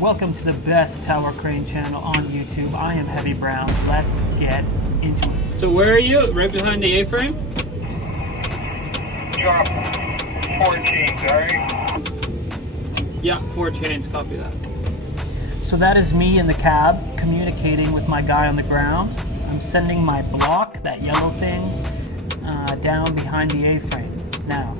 Welcome to the best tower crane channel on YouTube. I am Heavy Brown. Let's get into it. So where are you? Right behind the A-frame? Drop 4 chains, alright? Yeah, 4 chains, copy that. So that is me in the cab communicating with my guy on the ground. I'm sending my block, that yellow thing, down behind the A-frame. Now,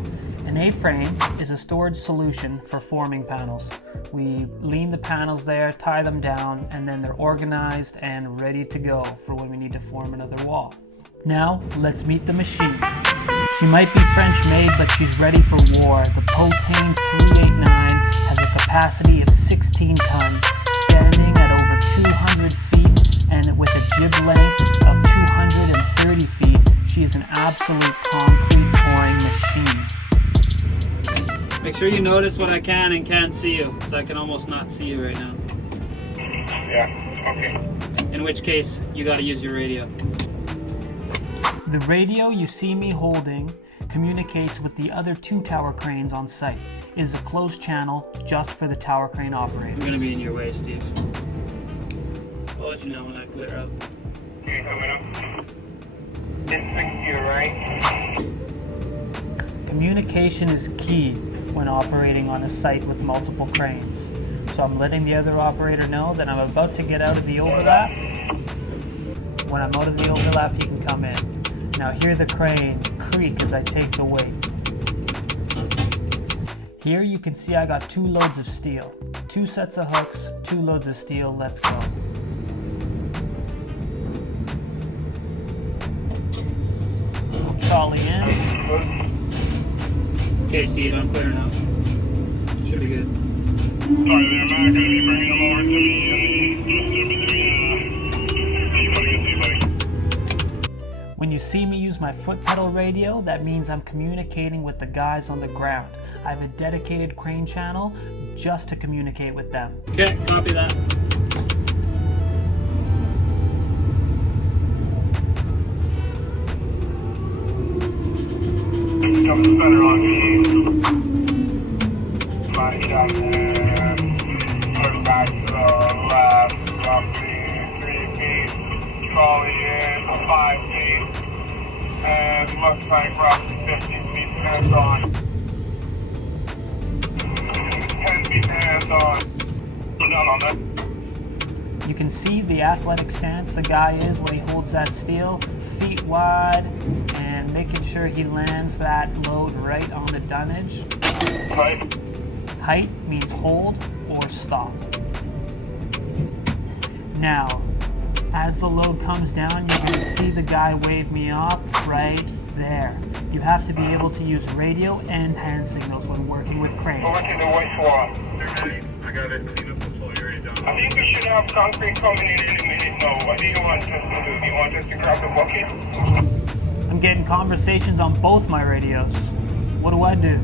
an A-frame is a storage solution for forming panels. We lean the panels there, tie them down, and then they're organized and ready to go for when we need to form another wall. Now, let's meet the machine. She might be French made, but she's ready for war. The Potane 389 has a capacity of 16 tons, standing at over 200 feet, and with a jib length of 230 feet, she is an absolute concrete pouring machine. Make sure you notice what I can and can't see you, because I can almost not see you right now. Yeah, okay. In which case, you gotta use your radio. The radio you see me holding communicates with the other 2 tower cranes on site. It is a closed channel just for the tower crane I'm operators. gonna be in your way, Steve. I'll let you know when I clear up. Okay, coming up. It's 60, right? Communication is key when operating on a site with multiple cranes. So I'm letting the other operator know that I'm about to get out of the overlap. When I'm out of the overlap, he can come in. Now hear the crane creak as I take the weight. Here you can see I got 2 loads of steel. 2 sets of hooks, 2 loads of steel, let's go. Trolley in. Okay, Steve, I'm clear now. Should be good. Sorry there, Mac. Gonna be bringing them over to me When you see me use my foot pedal radio, that means I'm communicating with the guys on the ground. I have a dedicated crane channel just to communicate with them. Okay, copy that. Jump the center on me. Body shot there. Turn back to the left. Roughly 3 feet. Trolley in 5 feet. And looks like roughly 15 feet hands on. 10 feet hands on. Put down on that. You can see the athletic stance the guy is when he holds that steel, feet wide, and making sure he lands that load right on the dunnage. Right. Height means hold or stop. Now, as the load comes down, you can see the guy wave me off right there. You have to be able to use radio and hand signals when working with cranes. Over to the white wall. I got it. I think we should have concrete coming in a minute now. What do you want us to do? Do you want us to grab the bucket? I'm getting conversations on both my radios. What do I do?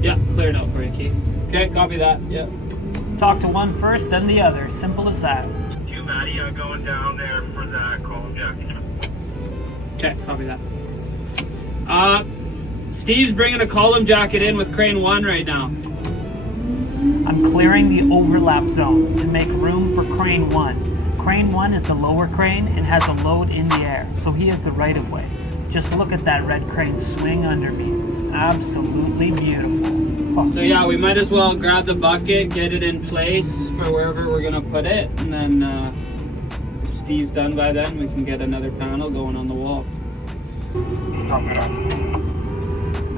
Yeah, clear it out for you, Keith. Okay, copy that. Yeah. Talk to one first, then the other. Simple as that. You, Maddie, are going down there for the column jack. Okay, copy that. Steve's bringing a column jacket in with crane 1 right now. I'm clearing the overlap zone to make room for crane 1. Crane 1 is the lower crane and has a load in the air, so he has the right of way. Just look at that red crane swing under me. Absolutely beautiful. Oh. So yeah, we might as well grab the bucket, get it in place for wherever we're gonna put it, and then if Steve's done by then, we can get another panel going on the wall.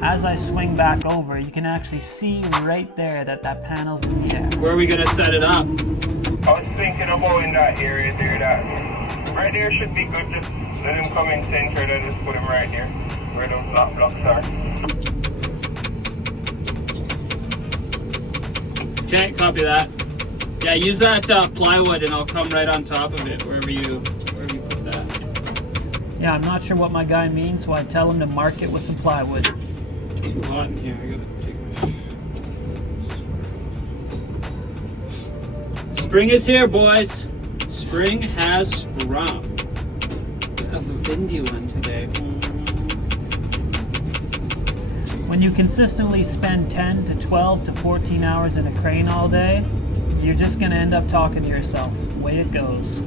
As I swing back over, you can actually see right there that panel's in the air. Where are we gonna set it up? I was thinking about in that area there, that right there should be good. Just let him come in center, then just put him right here, where those lock blocks are. Okay, copy that. Yeah, use that plywood and I'll come right on top of it, wherever you put that. Yeah, I'm not sure what my guy means, so I tell him to mark it with some plywood. It's too hot in here, I gotta take my... Spring is here, boys. Spring has sprung. Bit of a windy one today. When you consistently spend 10 to 12 to 14 hours in a crane all day, You're just gonna end up talking to yourself. The way it goes.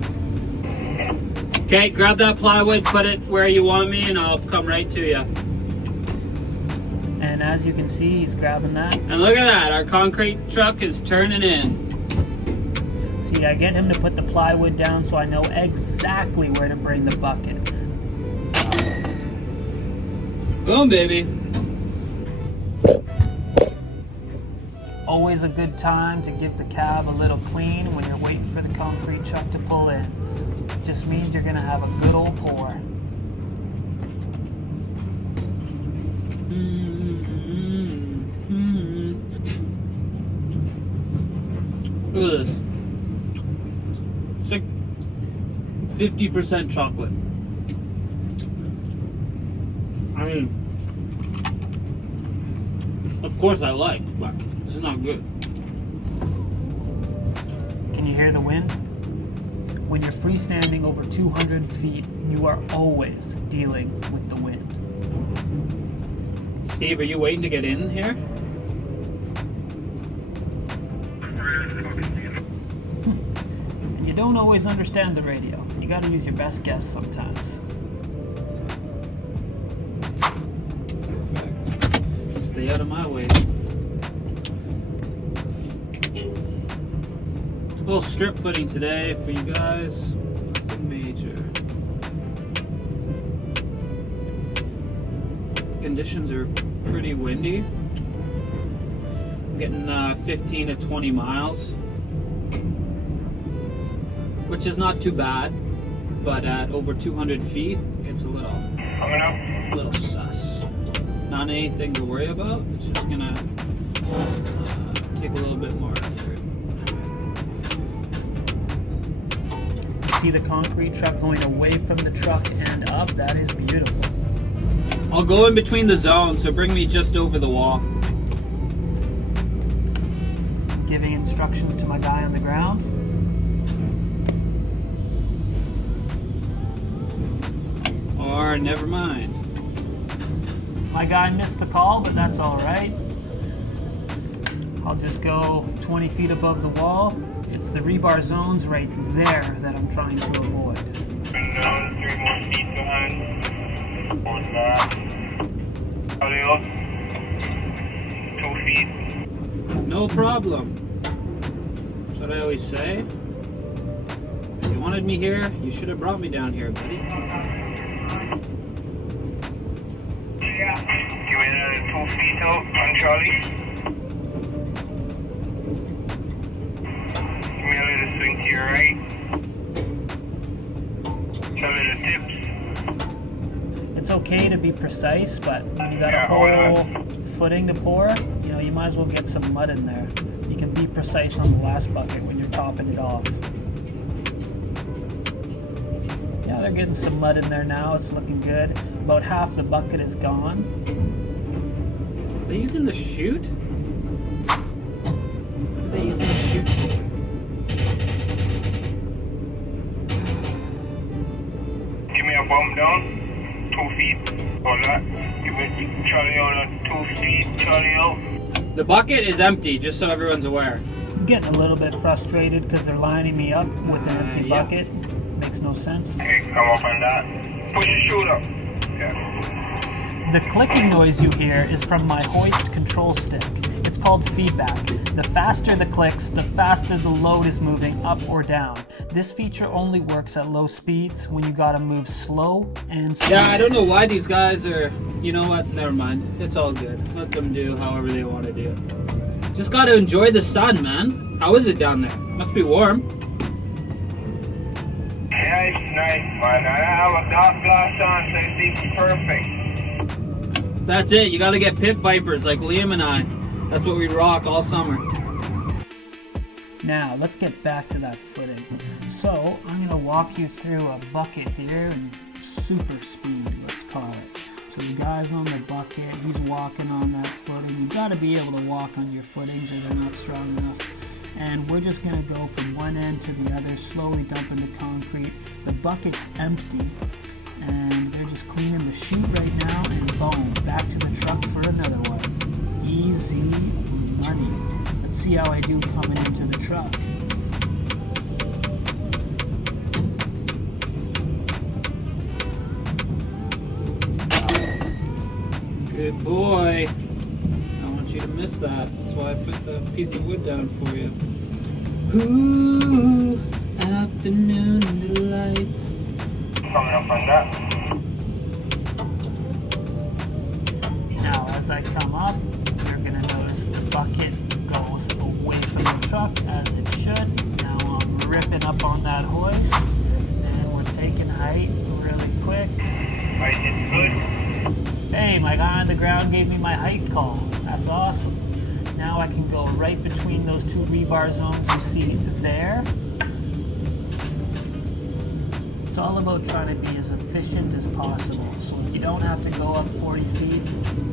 Okay, grab that plywood, put it where you want me, and I'll come right to you. And as you can see, he's grabbing that. And look at that, our concrete truck is turning in. See, I get him to put the plywood down so I know exactly where to bring the bucket. Boom, baby. Always a good time to give the cab a little clean when you're waiting for the concrete truck to pull in. It just means you're gonna have a good old pour. Look at this. It's like 50% chocolate. I mean, of course I like, but this is not good. Can you hear the wind? When you're freestanding over 200 feet, you are always dealing with the wind. Steve, are you waiting to get in here? And you don't always understand the radio. You gotta use your best guess sometimes. Stay out of my way. A little strip footing today for you guys. Nothing major. Conditions are pretty windy. I'm getting 15 to 20 miles, which is not too bad, but at over 200 feet, it's a little sus. Not anything to worry about. It's just gonna take a little bit more effort. See the concrete truck going away from the truck and up. That is beautiful. I'll go in between the zones, so bring me just over the wall. Giving instructions to my guy on the ground. Or never mind. My guy missed the call, but that's all right. I'll just go 20 feet above the wall. It's the rebar zones right there that I'm trying to avoid. And now 3 more feet behind. On that. 2 feet. No problem. That's what I always say. If you wanted me here, you should have brought me down here, buddy. Yeah. Give me another 2 feet out on Charlie. Give me a little swing to your right. Some little tips. It's okay to be precise, but when you got Yeah, a whole footing to pour, you know, you might as well get some mud in there. You can be precise on the last bucket when you're topping it off. Yeah, they're getting some mud in there now. It's looking good. About half the bucket is gone. Are they using the chute? What are they using the chute for? Give me a bump down. 2 feet. Hold that. Give me Charlie out on 2 feet. Charlie out. The bucket is empty, just so everyone's aware. I'm getting a little bit frustrated because they're lining me up with an empty yeah. bucket. Makes no sense. Okay, come up on that. Push your shoot up. Yeah. The clicking noise you hear is from my hoist control stick. It's called feedback. The faster the clicks, the faster the load is moving up or down. This feature only works at low speeds when you gotta move slow and slow. Yeah, I don't know why these guys are... You know what? Never mind. It's all good. Let them do however they want to do. Just gotta enjoy the sun, man. How is it down there? Must be warm. Nice, man. I have a dark glass on, so it's perfect. That's it. You gotta get pit vipers like Liam and I. That's what we rock all summer. Now, let's get back to that footing. So, I'm gonna walk you through a bucket here in super speed, let's call it. So the guy's on the bucket, he's walking on that footing. You gotta be able to walk on your footings or they're not strong enough. And we're just gonna go from one end to the other, slowly dumping the concrete. The bucket's empty, and they're just cleaning the chute right now, and boom, back to the truck for another one. Easy money. Let's see how I do coming into the truck. Good boy. I don't want you to miss that. That's why I put the piece of wood down for you. Ooh, afternoon delight. Coming up on that. Now, as I come up, you're going to notice the bucket goes away from the truck as it should. Now I'm ripping up on that hoist, and we're taking height really quick. Right, it's good. Hey, my guy on the ground gave me my height call. That's awesome. Now I can go right between those two rebar zones you see there. It's all about trying to be as efficient as possible. So if you don't have to go up 40 feet,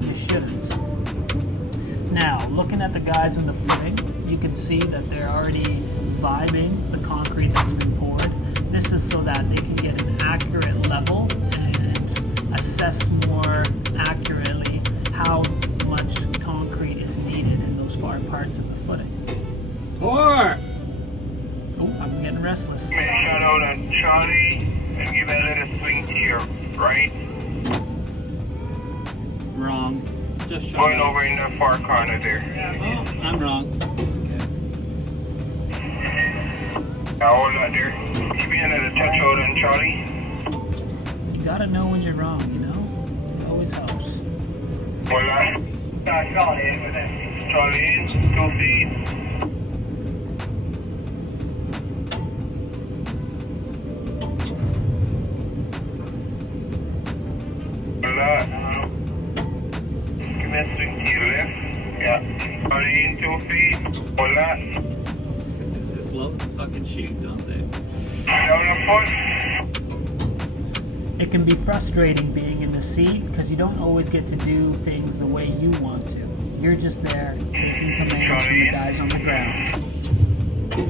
you shouldn't. Now, looking at the guys in the footing, you can see that they're already vibing the concrete that's been poured. This is so that they can get an accurate level and assess more accurately how much concrete is needed in those far parts of the footing. Pour! Oh, I'm getting restless. Give me a shout out on Charlie and give it a little swing to your right. Wrong. Just shut Going up. over in the far corner there. Oh, I'm wrong. Now hold that there. Give me another touch out on Charlie. You gotta know when you're wrong, you know? It always helps. Hold that. Charlie in with it. Charlie in, 2 feet. Give me a swing to your left. Yeah. Charlie in, 2 feet. Hold that. It's just love to fucking shoot, don't they? Down a foot. It can be frustrating being in the seat because you don't always get to do things the way you want to. You're just there taking commands from the guys on the ground.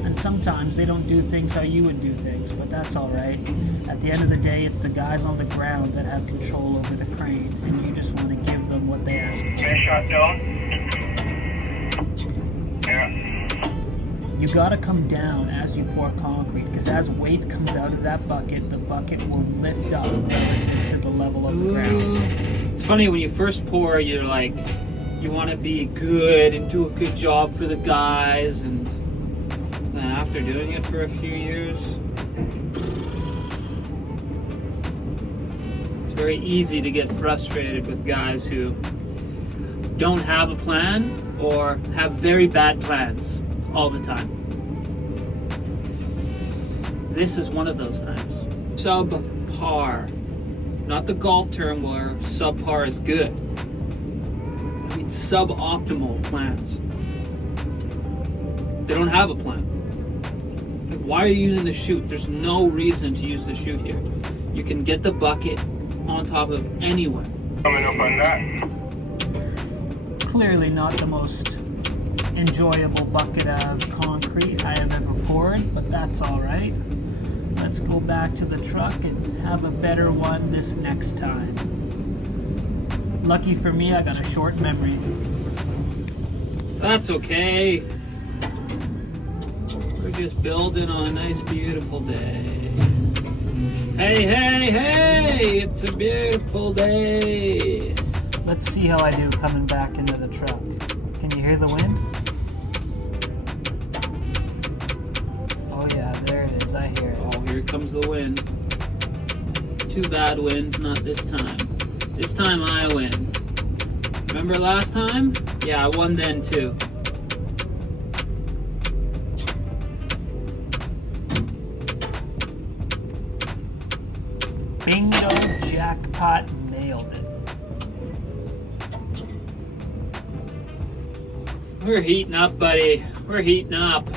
And sometimes they don't do things how you would do things, but that's alright. At the end of the day, it's the guys on the ground that have control over the crane, and you just want to give them what they ask for. Nice shot down. Yeah. You gotta come down as you pour concrete, because as weight comes out of that bucket, the bucket will lift up relative to the level of the ground. It's funny when you first pour, you're like, you want to be good and do a good job for the guys, and then after doing it for a few years, it's very easy to get frustrated with guys who don't have a plan or have very bad plans all the time. This is one of those times. Subpar. Not the golf term where subpar is good. I mean suboptimal plans. They don't have a plan. Like, why are you using the chute? There's no reason to use the chute here. You can get the bucket on top of anyone. Coming up on that. Clearly not the most enjoyable bucket of concrete I have ever poured, but that's alright. Let's go back to the truck and have a better one this next time. Lucky for me, I got a short memory. That's okay. We're just building on a nice, beautiful day. Hey, hey, hey! It's a beautiful day. Let's see how I do coming back into the truck. Can you hear the wind? Oh yeah, there it is, I hear it. Oh, here comes the wind. Too bad wind, not this time. This time I win. Remember last time? Yeah, I won then too. Bingo, jackpot, nailed it. We're heating up, buddy. We're heating up.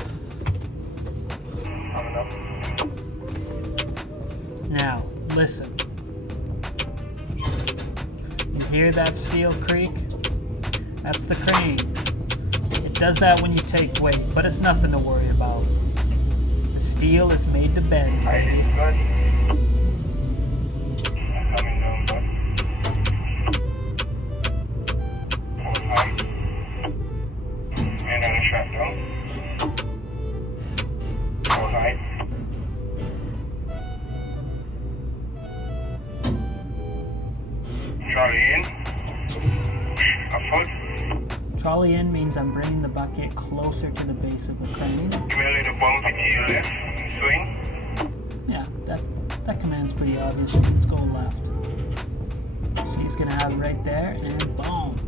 Coming up. Now, listen. You hear that steel creak? That's the crane. It does that when you take weight, but it's nothing to worry about. The steel is made to bend. Height is good. Coming down, bud. Hold height. And then a shot down. Right. Charlie in. A foot. Trolley in means I'm bringing the bucket closer to the base of the crane. Give me a little bump to your left. Swing. Yeah, that command's pretty obvious. Let's go left. So he's gonna have it right there, and boom.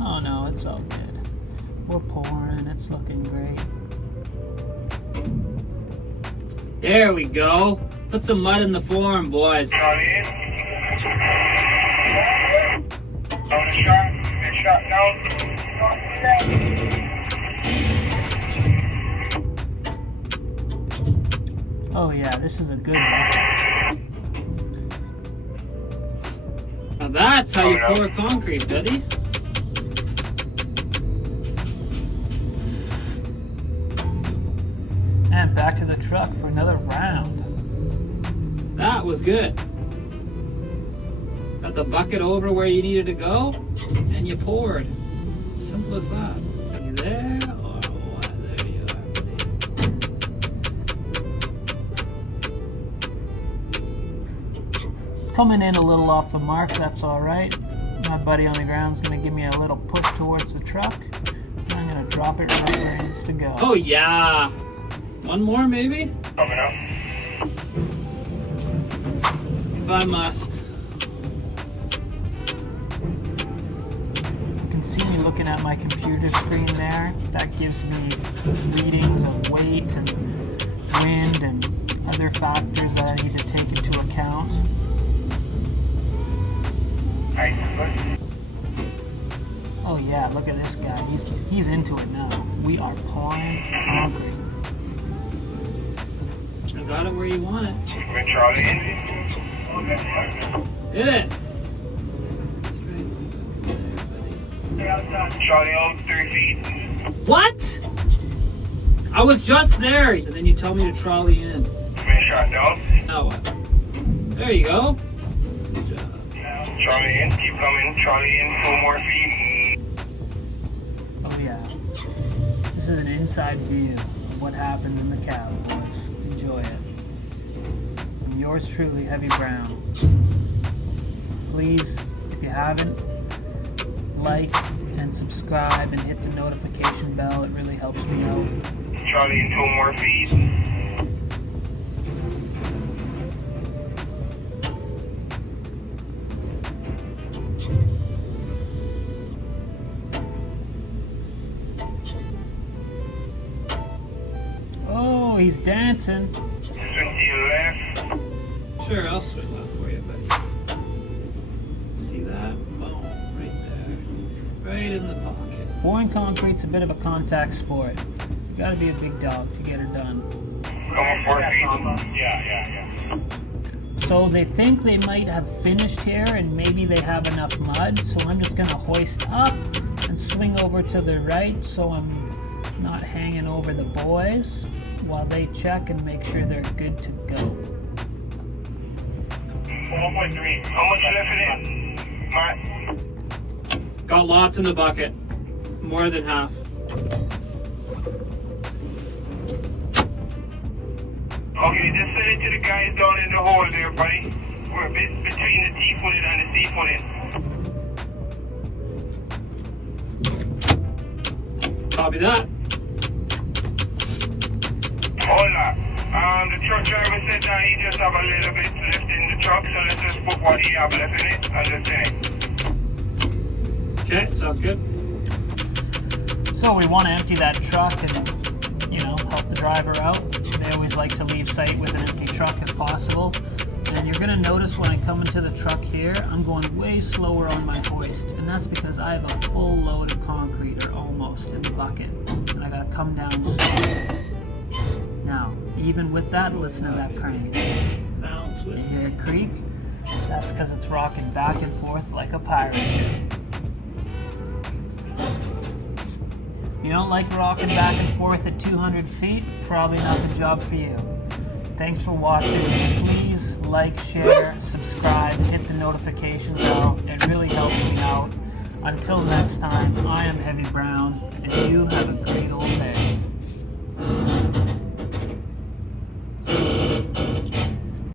Oh no, it's all good. We're pouring, it's looking great. There we go. Put some mud in the form, boys. Charlie in. On the shot. Big shot down. Oh yeah, this is a good bucket. Now that's how you pour concrete, buddy. And back to the truck for another round. That was good. Got the bucket over where you needed to go, and you poured. Simple as that. Are you there? Oh, there you are, buddy. Coming in a little off the mark, that's all right. My buddy on the ground's gonna give me a little push towards the truck. I'm gonna drop it right where it needs to go. Oh yeah. One more maybe? Coming up. If I must. You can see me looking at my computer screen there. That gives me readings of weight and wind and other factors that I need to take into account. Nice. Oh yeah, look at this guy. He's into it now. We are pouring concrete. I got it where you want it. With Charlie in. Hit it. Charlie on 3 feet. What? I was just there, and then you tell me to trolley in. Big shot down. Now what? There you go. Good job. Charlie in. Keep coming. Charlie in. 4 more feet. Oh yeah. This is an inside view of what happened in the cab, boys. Enjoy it. From yours truly, Heavy Brown. Please, if you haven't, like and subscribe and hit the notification bell. It really helps me out. Charlie in 2 more feet. Oh, he's dancing. Swing to your left. Sure, I'll swing left for you, buddy. See that? Boom, right there. Right in the pocket. Pouring concrete's a bit of a contact sport. You gotta be a big dog to get her done. Come on 4 feet. Yeah. So they think they might have finished here and maybe they have enough mud, so I'm just gonna hoist up and swing over to the right so I'm not hanging over the boys while they check and make sure they're good to go. 4.3. How much left in it? Matt? Got lots in the bucket. More than half. Okay, just send it to the guys down in the hole there, buddy. We're between the T-footed and the C-footed. Copy that. Hola. The truck driver said that he just have a little bit left in the truck, so let's just put what he have left in it and just send it. Okay, sounds good. So we want to empty that truck and, help the driver out. They always like to leave site with an empty truck if possible. And you're going to notice when I come into the truck here, I'm going way slower on my hoist. And that's because I have a full load of concrete, or almost, in the bucket. And I got to come down slow. Now, even with that, listen to that crane. Bounce You with hear it creak? That's because it's rocking back and forth like a pirate ship. You don't like rocking back and forth at 200 feet? Probably not the job for you. Thanks for watching. Please like, share, subscribe, hit the notification bell. It really helps me out. Until next time, I am Heavy Brown, and you have a great old